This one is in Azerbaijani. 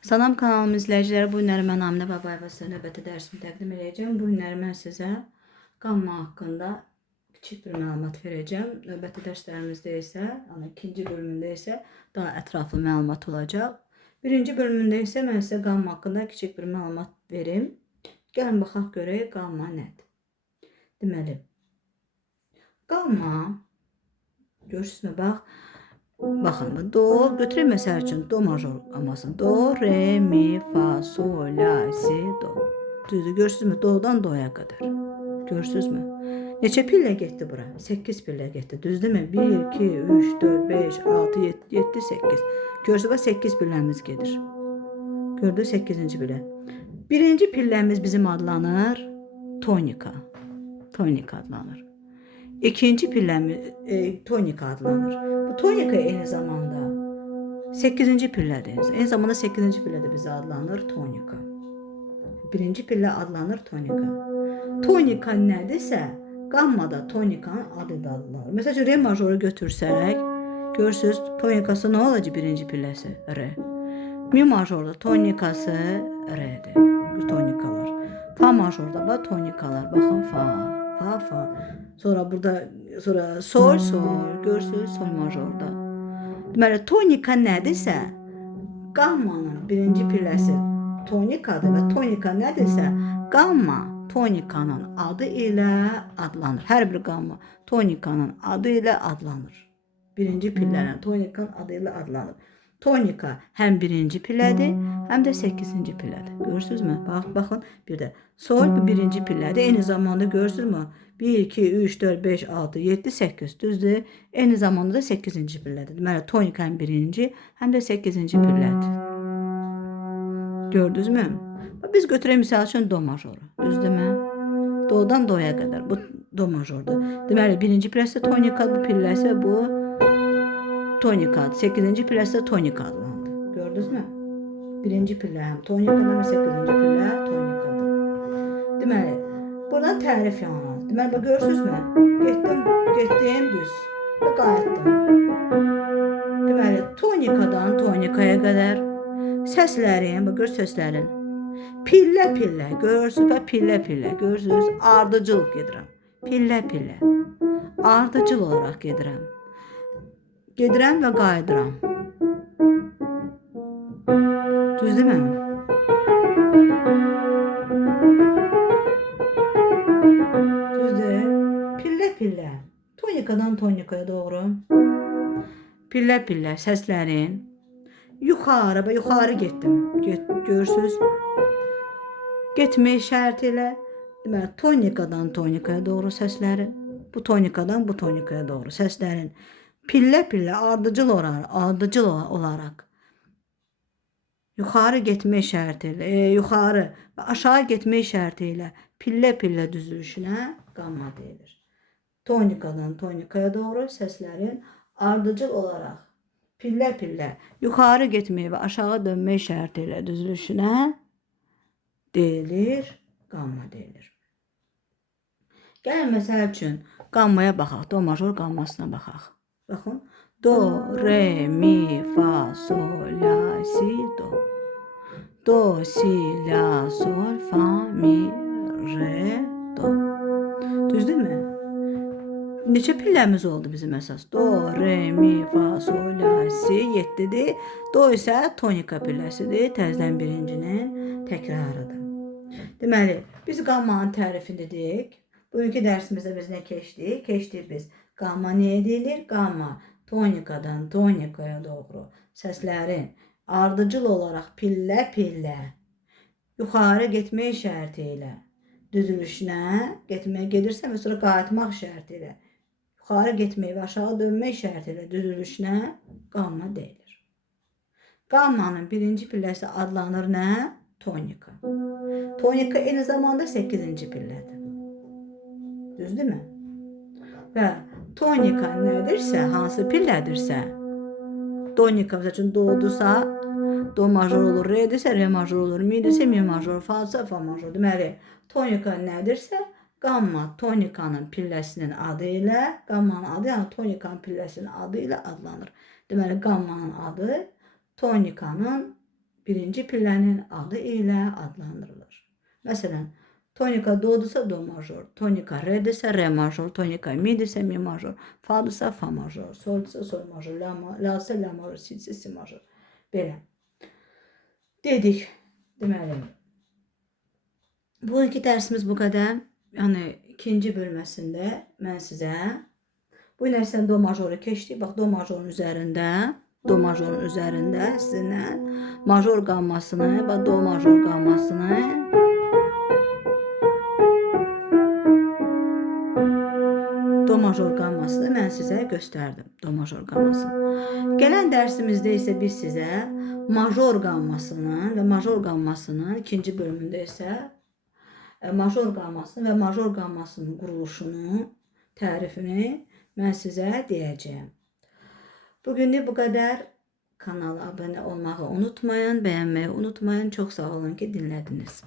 Salam kanalım izləyiciləri, bu günləri mən Aminə Babayeva sizə növbəti dərsimi təqdim edəcəm. Bu günləri mən sizə qamma haqqında kiçik bir məlumat verəcəm. Növbəti dərslərimizdə isə, yəni ikinci bölümündə isə daha ətraflı məlumat olacaq. Birinci bölümündə isə mən sizə qamma haqqında kiçik bir məlumat verim. Gəlin baxaq görək qamma nədir? Deməli, qamma görürsünüz bax. Baxın, do götürək məsəl üçün do major qammasını. Do, re, mi, fa, sol, la, si, do. Düzdür, görürsünüzmü? Do'dan do'ya qədər. Görürsünüzmü? Neçə pillə getdi bura? 8 pillə getdi. Düzdürmü? 1, 2, 3, 4, 5, 6, 7, 8. Görürsünüz, 8 pilləmiz gedir. Gördünüz 8-ci pillə. Birinci pilləmiz bizim adlanır tonika. Tonika adlanır. İkinci pilləmiz tonika adlanır. Bu tonika eyni zamanda 8-ci pillədir. Eyni zamanda 8-ci pillədə bizə adlanır tonika. Birinci pillə adlanır tonika. Tonika nədirsə, qammada tonikanın adı da adlanır. Məsələn, re majoru götürsək, görürsünüz, tonikası nə olacaq birinci pilləsi? Re. Mi majorda tonikası re'dir. Bu tonikalar. Fa majorda bax tonikalar. Baxın fa, fa, fa. Sonra burada sol, sol. Görürsünüz sol majorda. Deməli tonika nədirsə, qammanın birinci pilləsi tonikadır və tonika nədirsə, qamma tonikanın adı ilə adlanır. Hər bir qamma tonikanın adı ilə adlanır. Birinci pillənin tonikanın adı ilə adlanır. Tonika həm birinci pillədir, həm də 8-ci pillədir. Görürsünüzmü? Baxın, bir də sol bu birinci pillədir. Eyni zamanda görürsünüzmü? 1, 2, 3, 4, 5, 6, 7, 8. Düzdür? Eyni zamanda da 8-ci pillədir. Deməli, tonika həm birinci, həm də 8-ci pillədir. Gördünüzmü? Biz götürək misal üçün do majoru. Düzdürmü? Do'dan do'ya qədər. Bu do majordur. Deməli, birinci pilləsi tonika, bu pilləsi bu tonika. 8-ci pilləsi tonika adlanır. Gördünüzmü? Birinci pillə həm tonikadır, 8-ci pillə tonikadır. Deməli, buradan tərif yanır. Deməli, bax görürsünüzmü? Getdim düz və qayıtdım. Deməli, tonikadan tonikaya qədər səslərin, bax görürsünüz səslərin. Pillə-pillə, görürsünüz və pillə-pillə, görürsünüz, ardıcıl gedirəm. Pillə-pillə, ardıcıl olaraq gedirəm. Gedirəm və qayıdıram. Düzdürmü? Düzdür. Pillə-pillə, tonikadan tonikaya doğru. Pillə-pillə səslərin yuxarı və yuxarı getdim. Görürsünüz? Getmək şərt ilə. Deməli, tonikadan tonikaya doğru səslərin. Bu tonikadan bu tonikaya doğru səslərin. Pillə-pillə ardıcıl olaraq yuxarı getmək şərti ilə, yuxarı və aşağı getmək şərti ilə pillə-pillə düzülüşünə qamma deyilir. Tonikadan tonikaya doğru səslərin ardıcıl olaraq pillə-pillə yuxarı getmək və aşağı dönmək şərti ilə düzülüşünə deyilir, qamma deyilir. Gəlin məsəl üçün qammaya baxaq, do major qammasına baxaq. Baxın, do, re, mi, fa, sol, la, si, do. Do, si, la, sol, fa, mi, re, do. Düzdürmü? Neçə pilləmiz oldu bizim əsas? Do, re, mi, fa, sol, la, si, 7-dir. Do isə tonika pilləsidir, təzədən birincinin təkrarıdır. Deməli, biz qammanın tərifini dedik. Bugünkü dərsimizdə biz nə keçdik? Keçdik biz. Qamma nəyə deyilir? Qamma tonikadan tonikaya doğru səslərin ardıcıl olaraq pillə-pillə yuxarı getmək şərti ilə düzülüşünə gedirsə və sonra qayıtmaq şərti ilə yuxarı getmək və aşağı dönmək şərti ilə düzülüşünə qamma deyilir. Qammanın birinci pilləsi adlanır nə? Tonika. Tonika eyni zamanda 8-ci pillədir. Düzdürmü? Və tonika nədirsə, hansı pillədirsə, tonika məsəl üçün do'dursa, do major olur, re'dirsə, re major olur, mi'dirsə, mi major, fa'dırsa, fa major. Deməli, tonika nədirsə, qamma tonikanın pilləsinin adı ilə, qammanın adı, yəni tonikanın pilləsinin adı ilə adlanır. Deməli, qammanın adı tonikanın birinci pillənin adı ilə adlandırılır. Məsələn, tonika do'dursa do major, tonika re'dirsə re major, tonika mi'dirsə mi major, fa'dırsa fa major, sol'dursa sol major, la'dırsa la major, si'dirsə si major. Belə. Dedik. Deməli, bugünkü dərsimiz bu qədər. Yəni ikinci bölməsində mən sizə bu ilə do majoru keçdik. Bax, do majorun üzərində sizinlə major qammasını, bax, do major qammasını mən sizə göstərdim. Do major qammasını. Gələn dərsimizdə isə biz sizə major qammasının və major qammasının ikinci bölümündə isə major qammasının və major qammasının quruluşunu, tərifini mən sizə deyəcəyim. Bugünlük bu qədər. Kanala abunə olmağı unutmayın, bəyənməyi unutmayın. Çox sağ olun ki dinlədiniz.